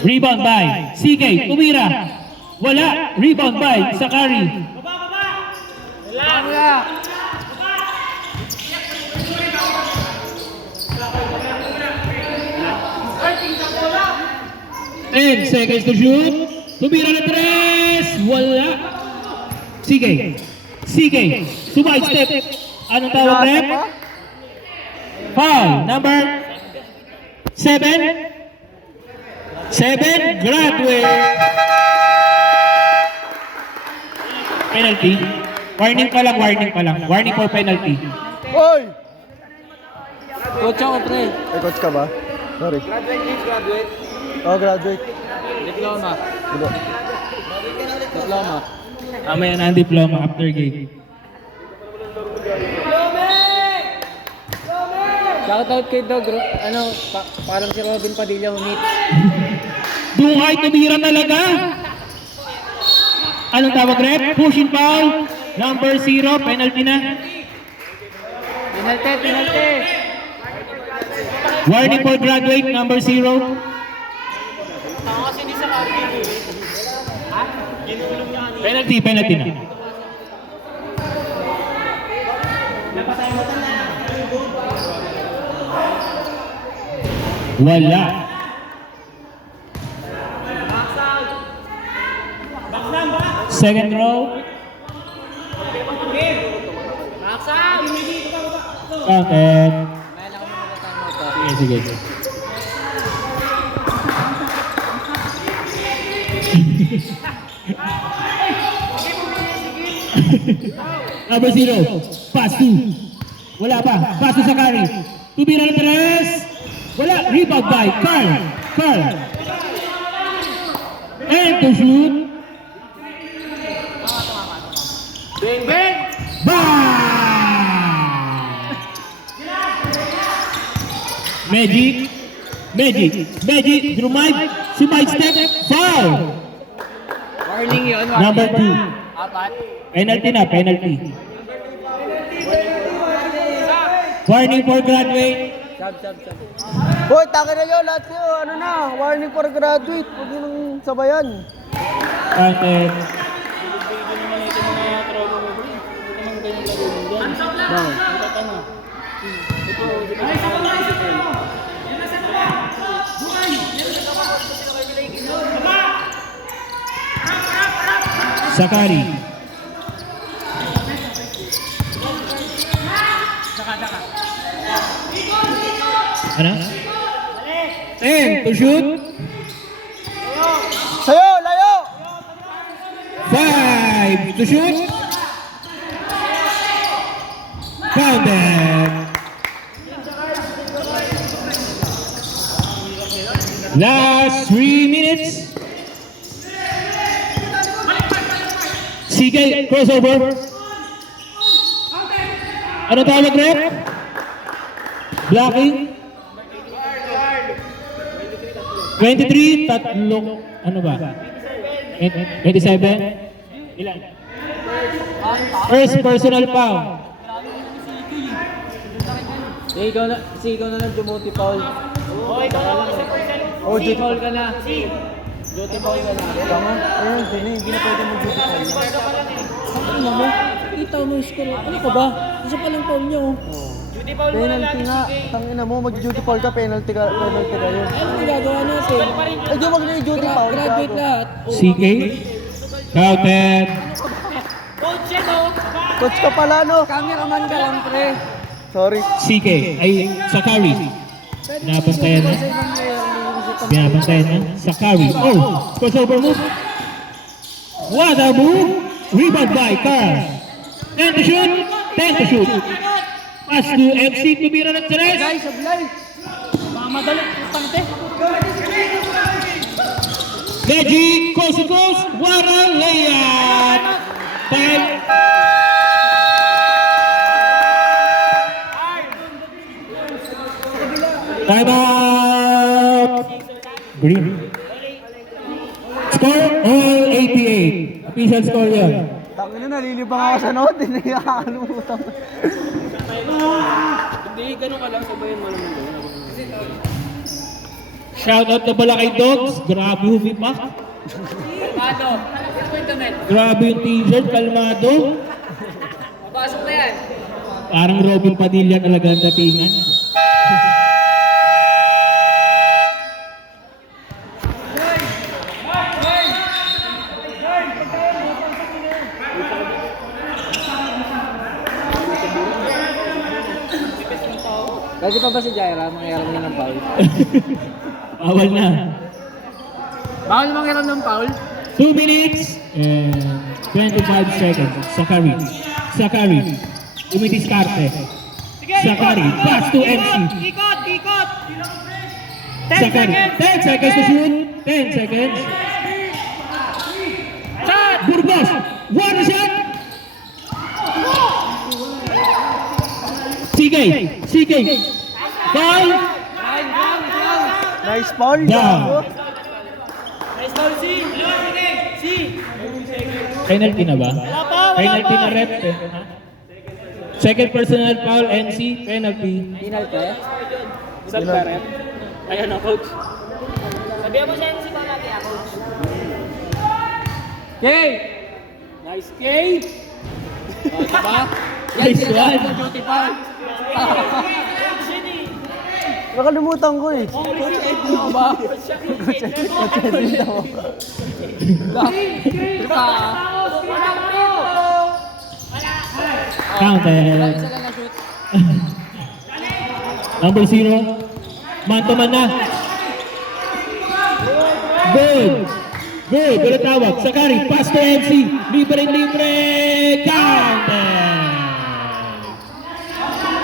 Rebound by CK. Tumira. Wala. Rebound by Sakari. Kaya! 10 seconds to shoot. Tumira na tres. Wala. CK. Sumide step. Anong tawag, rep? Foul. Number 7. 7. Graduate. Penalty. Warning pa lang. Warning for penalty. Hoy! Coach ako, pre. Coach ka ba? Sorry. Graduate. Oh, graduate. Diploma. Diploma. Mamaya na ang diploma after game. Shoutout kay Dog. Parang si Robin Padilla humit. Duhay, tumira talaga. Anong tawag, rep? Pushing foul. Number 0, penalty na. Penalty. Warning for graduate, number 0. Penalty na. Wala. Second row. Counted. Sige. Number 0. Pass to. Wala pa. Pass to Sakari. Tumira na tres. Wala. Rebound by Carl. And to shoot. Bang! Bang! Magic. Sumide step. Foul. Warning yun. Number 2. Apat. Penalty. Warning for graduate. Hoy, taka na yun. Lahat kayo. Ano na? Warning for graduate. Huwag nyo nang sabayan. Counted. Sakari. Ano? 10 to shoot. Sayo, layo! 5 to shoot. Counted. Last 3 minutes. Sige, crossover. Ano tawag, rep? Blocking. 23, tatlo. Ano ba? 27? Ilan? First personal foul. Ikaw na lang Jumuti Paul. Oh, duty foul ka na. Duty foul ka na. Tama? Ayun, hindi na pwede mo duty foul. Ano mo? Kita mo yung score. Ano ka ba? Isa pa lang foul niyo. Penalty nga. Tangina mo, mag-duty foul ka, penalty ka yun. Ano ang gagawa natin? Ay, di wag na yung duty foul. Graduate lahat. CK. Counted. Coach ka pala, no? Cameraman ka lang, pre. Sorry. CK. Ay, Sakari. Pinapantayan na. Pinapantayan na. Sakari. Oh, crossover move. What a move. Rebound by Carl. 10 to shoot. 10 to shoot. Pass to MC. Tumira ng tres. Guys, sablay. Mamadali. Pangte. Magic. Coast to coast. What a layup. Time. Time out. Green. Score all 88. Official score yun. Tangina, nalilibang ako sa note. Hindi nakakalimutan. Shout out na pala kay Dogs. Grabe humipak. Grabe yung t-shirt. Kalmado. Papasok na yan. Parang Robin Padilla talaga ang datingan. Kasi pa ba si Jaira, mangyayari niya ng foul? Bawal na. Bawal mangyayari ng foul? 2 minutes and 25 seconds. Sakari. Sakari. Umidiskarte. Sakari. Pass to MC. Ikot! Sakari. 10 seconds to shoot. 10 seconds. Burgos. One shot. CK. Foul. Nice foul. Down. Penalty na ba? Penalty na rep eh. Ha? Second personal foul, NC, penalty. Penalty? Saan ka rep? Ayun na, coach. Sabihan mo siya yung si Banati, coach. Yay! Nice game! Diba? Nice one. Duty foul. Nakalimutan ko eh. Coach Ed mo ba? Coach Edwin daw. Diba? Counted. Isa lang na shoot. Number 0. Man to man na. Good. Ulit tawag. Sakari. Pass to MC. Libre. Counted.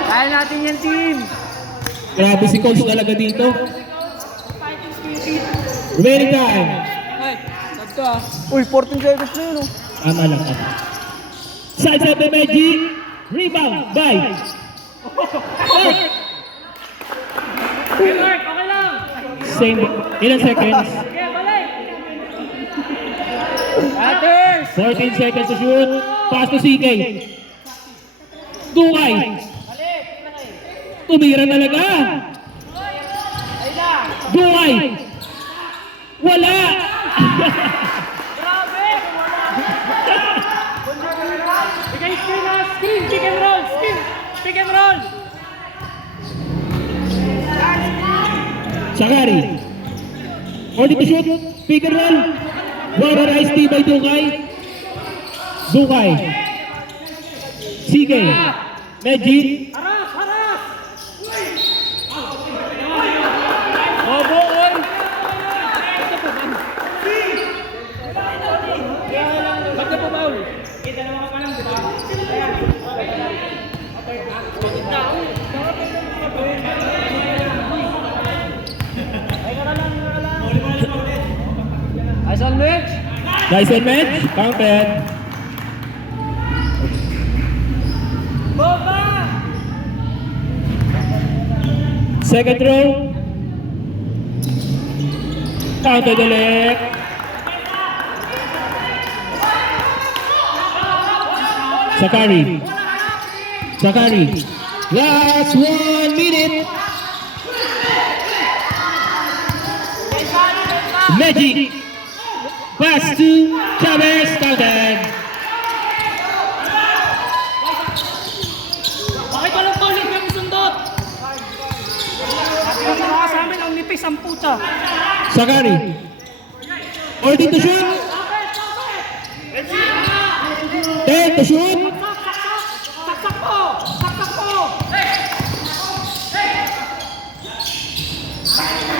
Kaya natin yan, team. Grabe si coach talaga dito. Remaining time. Ay, sab to ah. Uy, 14 seconds na yun. Tama lang. Side step by Magic. Rebound by. Okay lang! Same. Ilang seconds? Okay, balik! 14 seconds to shoot. Pass to CK. Dungay. Tumira talaga. Dungay. Wala. Grabe! Bigay screen na! Screen! Pick and roll! Pick and roll! Sakari. Only to shoot. Pick and roll. Water ice tea by Dungay. Dungay. CK. Magic. Haras! Bobo, oy! Ba't na po ba? Kita naman ka lang, di ba? Nice on Mitch. Nice and match. Counted. Second row. Count to the left. Sakari. Last 1 minute. Magic. Pass to Chavez. Counted. Bakit walang paulit kami sundot? Sabi ng mga sa amin, ang nipis ang puta. Sakari. 14 to shoot. 10 to shoot. Saksak po!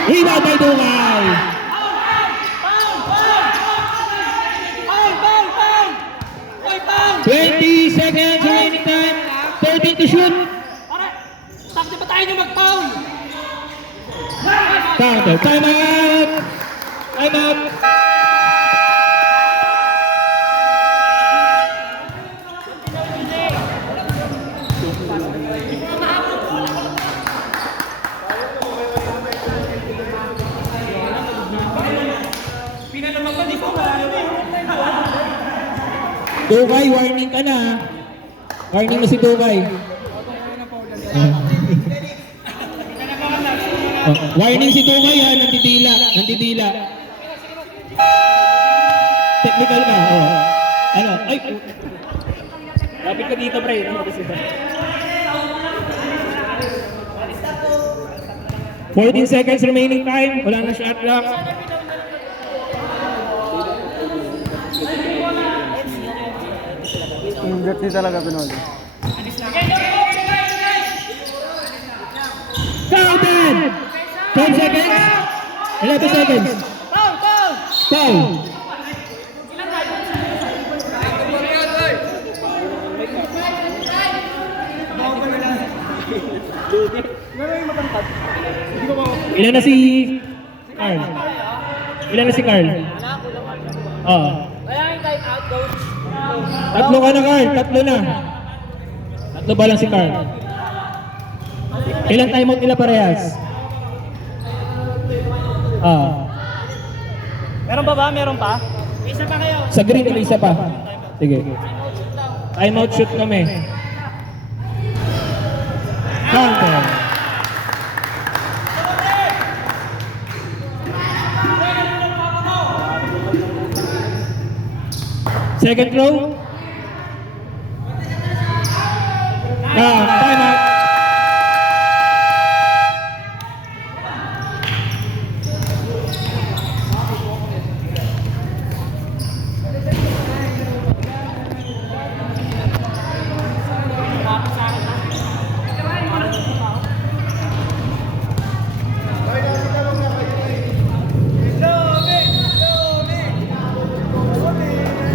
Rebound by Dungay. Pound! 20 seconds remaining time. 13 to shoot. Pare, sakti pa tayo nyo mag-pound? Counter. Time out. Time out. Dugay, warning ka na. Warning na si Dugay. Warning si Dugay ha, nandidila. Technical ka, oh. Ano? Ay! Lapit ka dito, pre. 14 seconds remaining time. Wala na shot clock. Dirty talaga pinoli. Counted! 10 seconds. 11 seconds. Foul! Ilan na si Carl? Oo. Kaya yung time out, coach. Tatlo ka na, Carl. Tatlo na. Tatlo ba lang si Carl? Ilang timeout nila parehas? Meron pa ba? Meron pa? Isa pa kayo. Sa green, isa pa. Sige. Timeout shoot kami. Counter. Second row. Time out.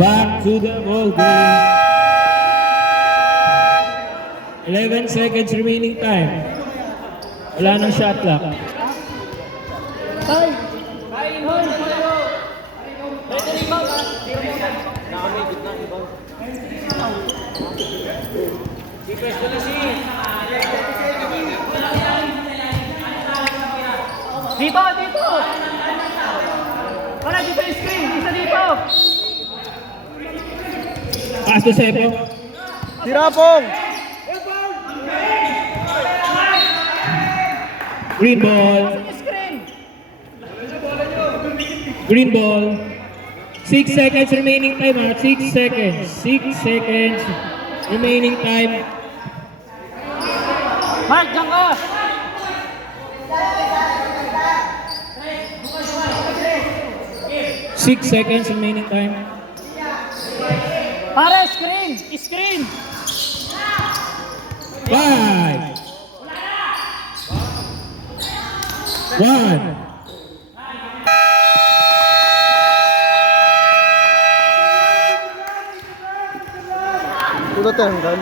Back to the ball game. 11 seconds remaining time. Wala nang shot clock. Dito! Wala, dito yung screen! Isa dito! Pass to Sepo. Tirapong! Green ball. Green ball. 6 seconds remaining time. 6 seconds. 6 seconds remaining time. Mark, dyan ka! 6 seconds remaining time. Pare, screen! Screen! 5 1 Udah tanggal.